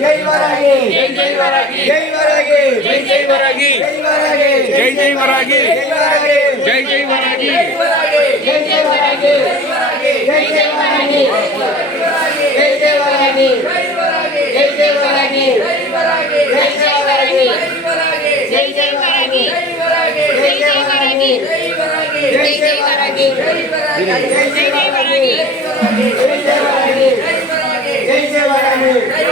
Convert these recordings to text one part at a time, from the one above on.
జై వరాగి జై జై వరాగి జై వరాగి జై జై వరాగి జై వరాగి జై జై వరాగి జై జై వరాగి జై జై వరాగి జై జై వరాగి జై జై వరాగి జై జై వరాగి జై జై వరాగి జై జై వరాగి జై జై వరాగి జై జై వరాగి జై జై వరాగి జై జై వరాగి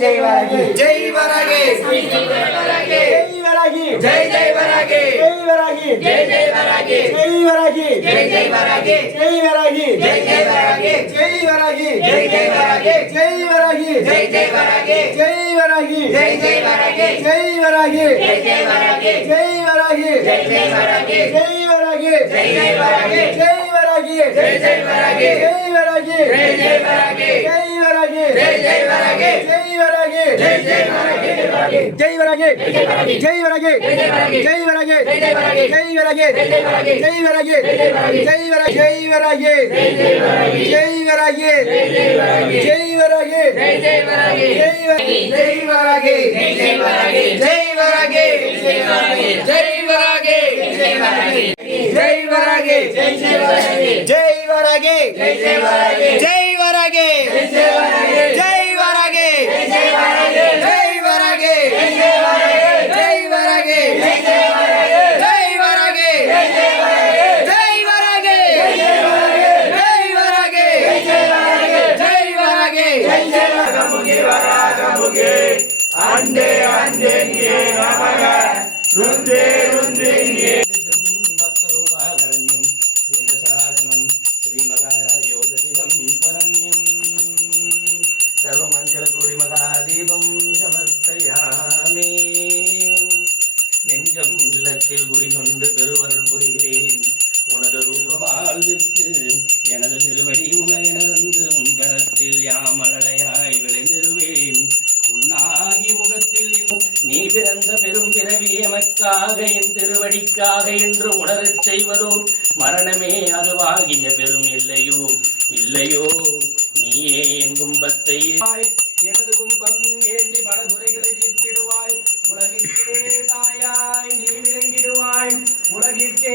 ஜெய் வராகே ஜெய் வராகே ஜெய் வராகே ஜெய் ஜெய் வராகே ஜெய் வராகே ஜெய் ஜெய் வராகே ஜெய் வராகே ஜெய் ஜெய் வராகே ஜெய் வராகே ஜெய் ஜெய் வராகே ஜெய் வராகே ஜெய் ஜெய் வராகே ஜெய் வராகே ஜெய் ஜெய் வராகே ஜெய் வராகே ஜெய் ஜெய் வராகே ஜெய் வராகே ஜெய் ஜெய் வராகே ஜெய் வராகே ஜெய் ஜெய் வராகே ஜெய் வராகே ஜெய் ஜெய் வராகே ஜெய் வராகே ஜெய் ஜெய் வராகே ஜெய் ಜೈ ವರಗೆ ಜೈ ವರಗೆ ಜೈ ವರಗೆ ಜೈ ವರಗೆ ಜೈ ವರಗೆ ಜೈ ವರ ಜೈ ವರಗೆ ಜೈ ವರಗೆ ಜೈ ವರಗೆ ಜೈ ವರಗೆ ಜೈ ವರಗೆ ಜೈ ವರಗೆ ಜೈ ವರಗೆ ಜೈ ವರಗೆ ಜೈ ವರಗೆ ಜೈ அண்டே அண்டெங்கே நமக ருந்தே ருந்தெங்கே பக்தரூபாகரண்யம் வேதசாகனம் ஸ்ரீமகாயோதிகம் பரண்யம். சர்வமங்கலகுடிமகாதீபம் சமர்ப்பயாமே. நெஞ்சம் இல்லத்தில் குடிகொண்டு உனக்காக என் திருவடிக்காக என்று உணரச் செய்வதோ? மரணமே அதுவாகிய பெரும் இல்லையோ? இல்லையோ? நீயே என் கும்பத்தை எனது கும்பம் ஏந்தி பல குறைகளை தீர்த்திடுவாய். உலகிற்கே தாயாய் நீ விளங்கிடுவாய். உலகிற்கே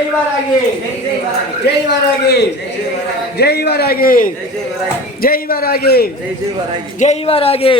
जय वरागे जय वरागे जय वरागे जय वरागे जय वरागे